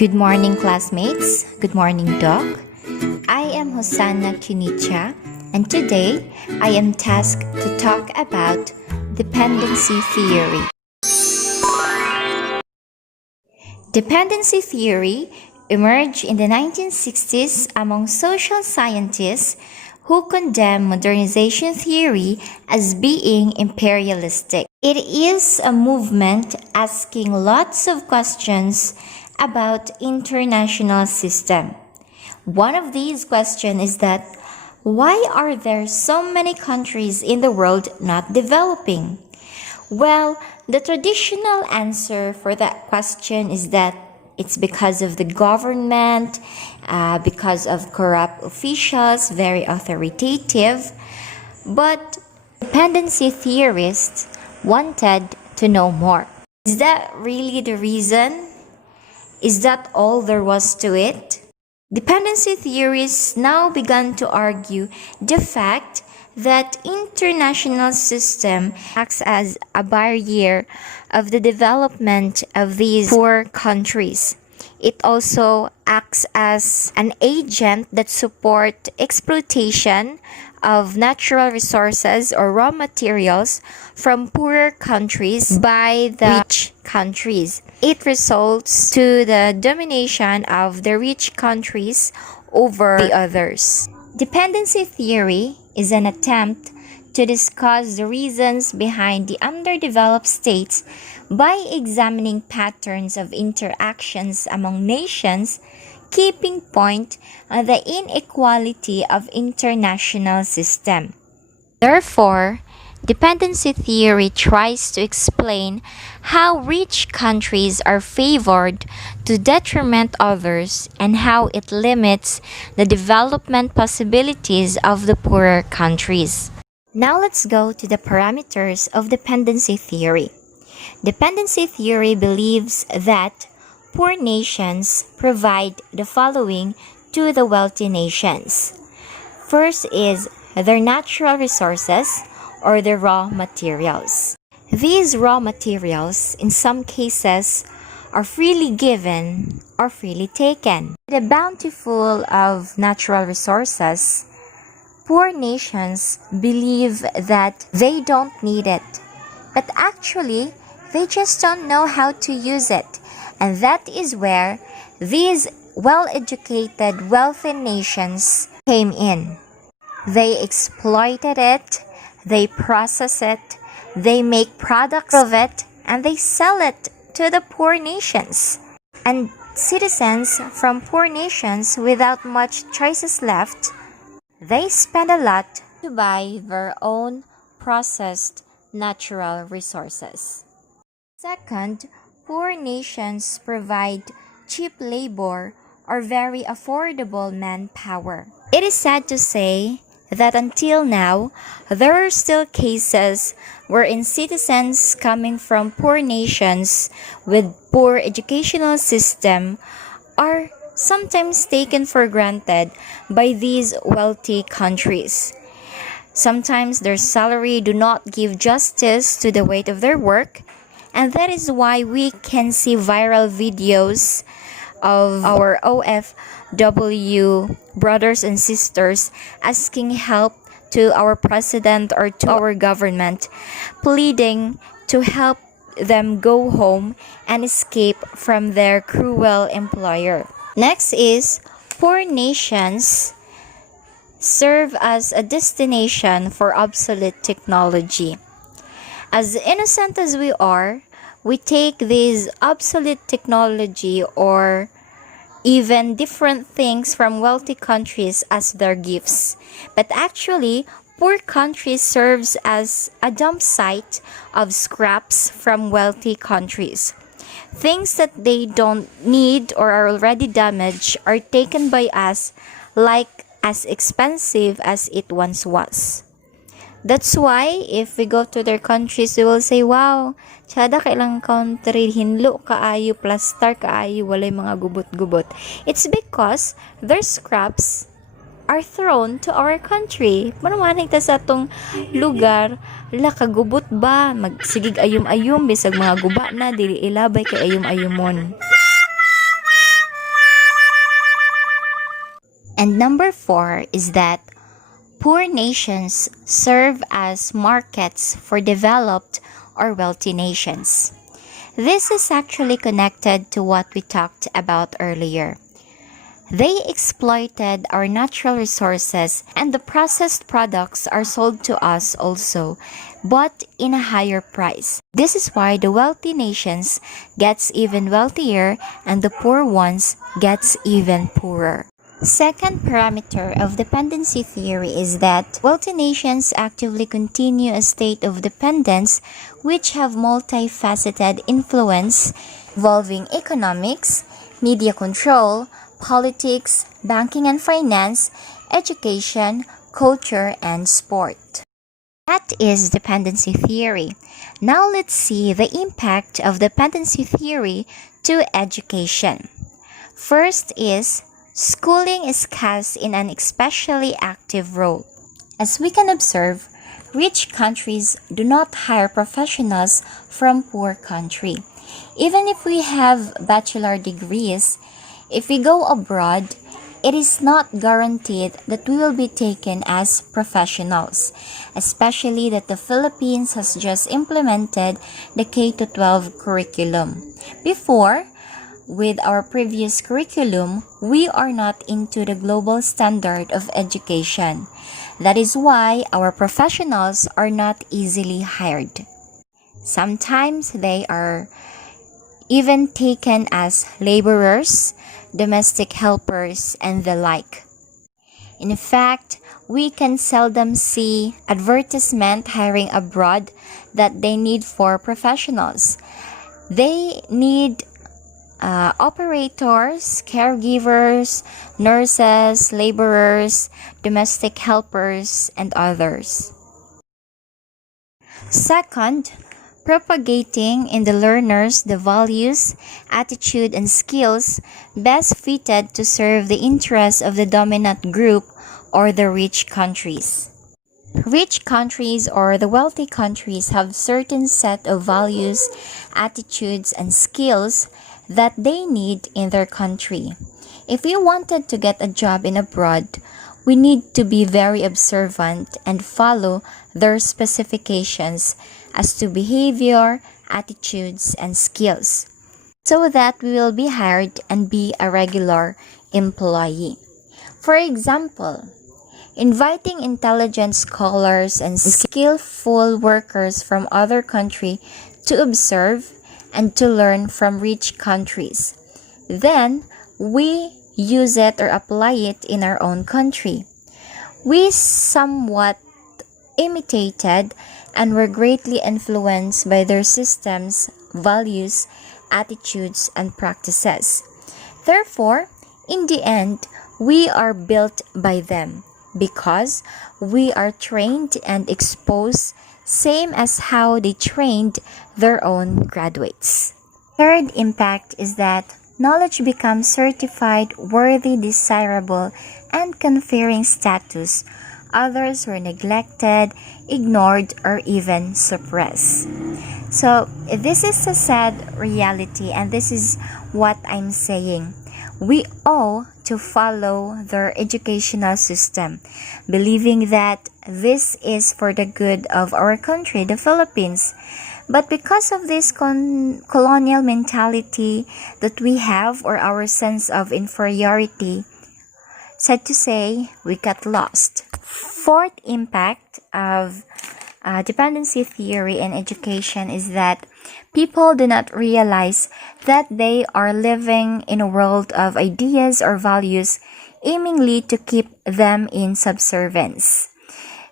Good morning, classmates. Good morning, Doc. I am Hosanna Kunicha, and today I am tasked to talk about dependency theory. Dependency theory emerged in the 1960s among social scientists who condemn modernization theory as being imperialistic. It is a movement asking lots of questions about international system. One of these questions is that why are there so many countries in the world not developing? Well, the traditional answer for that question is that it's because of the government, because of corrupt officials, very authoritative. But dependency theorists wanted to know more. Is that really the reason? Is that all there was to it? Dependency theorists now began to argue the fact that international system acts as a barrier of the development of these poor countries. It also acts as an agent that support exploitation of natural resources or raw materials from poorer countries by the rich countries. It results to the domination of the rich countries over the others. Dependency theory is an attempt to discuss the reasons behind the underdeveloped states by examining patterns of interactions among nations, keeping point on the inequality of international system. Therefore, dependency theory tries to explain how rich countries are favored to detriment others and how it limits the development possibilities of the poorer countries. Now let's go to the parameters of dependency theory. Dependency theory believes that poor nations provide the following to the wealthy nations. First is their natural resources or the raw materials. These raw materials, in some cases, are freely given or freely taken. The bountiful of natural resources, poor nations believe that they don't need it, but actually, they just don't know how to use it. And that is where these well-educated, wealthy nations came in. They exploited it, they process it, they make products of it, and they sell it to the poor nations. And citizens from poor nations without much choices left, they spend a lot to buy their own processed natural resources. Second, poor nations provide cheap labor or very affordable manpower. It is sad to say that until now, there are still cases wherein citizens coming from poor nations with poor educational system are sometimes taken for granted by these wealthy countries. Sometimes their salary do not give justice to the weight of their work, and that is why we can see viral videos of our OFW brothers and sisters asking help to our president or to our government, pleading to help them go home and escape from their cruel employer. Next is poor nations serve as a destination for obsolete technology. As innocent as we are, we take this obsolete technology or even different things from wealthy countries as their gifts. But actually, poor countries serves as a dump site of scraps from wealthy countries. Things that they don't need or are already damaged are taken by us like as expensive as it once was. That's why if we go to their countries, we will say, wow, tsada kailang country, hinlo kaayo, plaster kaayo, walay mga gubot-gubot. It's because their scraps are thrown to our country. Manamanay ta sa atong lugar, kagubot ba? Magsigig ayom-ayom, bisag mga guba na, dili ilabay kay ayom-ayomon. And number 4 is that poor nations serve as markets for developed or wealthy nations. This is actually connected to what we talked about earlier. They exploited our natural resources, and the processed products are sold to us also, but in a higher price. This is why the wealthy nations gets even wealthier and the poor ones gets even poorer. Second parameter of dependency theory is that wealthy nations actively continue a state of dependence which have multifaceted influence involving economics, media control, politics, banking and finance, education, culture, and sport. That is dependency theory. Now let's see the impact of dependency theory to education. First is schooling is cast in an especially active role. As we can observe, rich countries do not hire professionals from poor country. Even if we have bachelor degrees, if we go abroad, it is not guaranteed that we will be taken as professionals, especially that the Philippines has just implemented the K-12 curriculum. Before, with our previous curriculum, we are not into the global standard of education. That is why our professionals are not easily hired. Sometimes they are even taken as laborers, domestic helpers, and the like. In fact, we can seldom see advertisement hiring abroad that they need for professionals. They need operators, caregivers, nurses, laborers, domestic helpers, and others. Second, propagating in the learners the values, attitude, and skills best fitted to serve the interests of the dominant group or the rich countries. Rich countries or the wealthy countries have certain set of values, attitudes, and skills that they need in their country. If we wanted to get a job in abroad, we need to be very observant and follow their specifications as to behavior, attitudes, and skills, so that we will be hired and be a regular employee. For example, inviting intelligent scholars and skillful workers from other countries to observe and to learn from rich countries. Then, we use it or apply it in our own country. We somewhat imitated and were greatly influenced by their systems, values, attitudes, and practices. Therefore, in the end, we are built by them because we are trained and exposed same as how they trained their own graduates. Third impact is that knowledge becomes certified, worthy, desirable, and conferring status. Others were neglected, ignored, or even suppressed. So, this is a sad reality, and this is what I'm saying. We owe to follow their educational system, believing that this is for the good of our country, the Philippines. But because of this colonial mentality that we have, or our sense of inferiority, sad to say, we got lost. Fourth impact of dependency theory in education is that people do not realize that they are living in a world of ideas or values aimingly to keep them in subservience.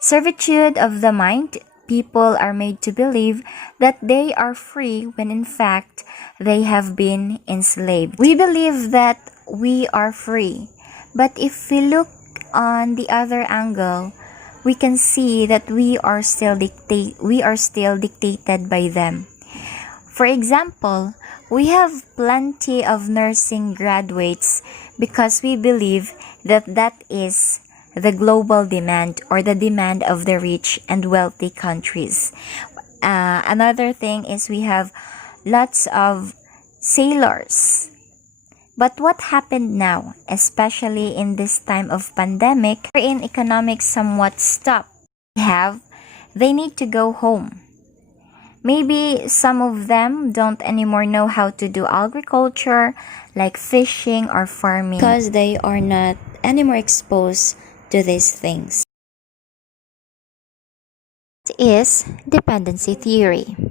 Servitude of the mind, people are made to believe that they are free when in fact they have been enslaved. We believe that we are free, but if we look on the other angle, we can see that we are still dictated by them. For example, we have plenty of nursing graduates because we believe that that is the global demand or the demand of the rich and wealthy countries. Another thing is we have lots of sailors But what happened now, especially in this time of pandemic, wherein economics somewhat stopped? They need to go home. Maybe some of them don't anymore know how to do agriculture, like fishing or farming, because they are not anymore exposed to these things. It is dependency theory.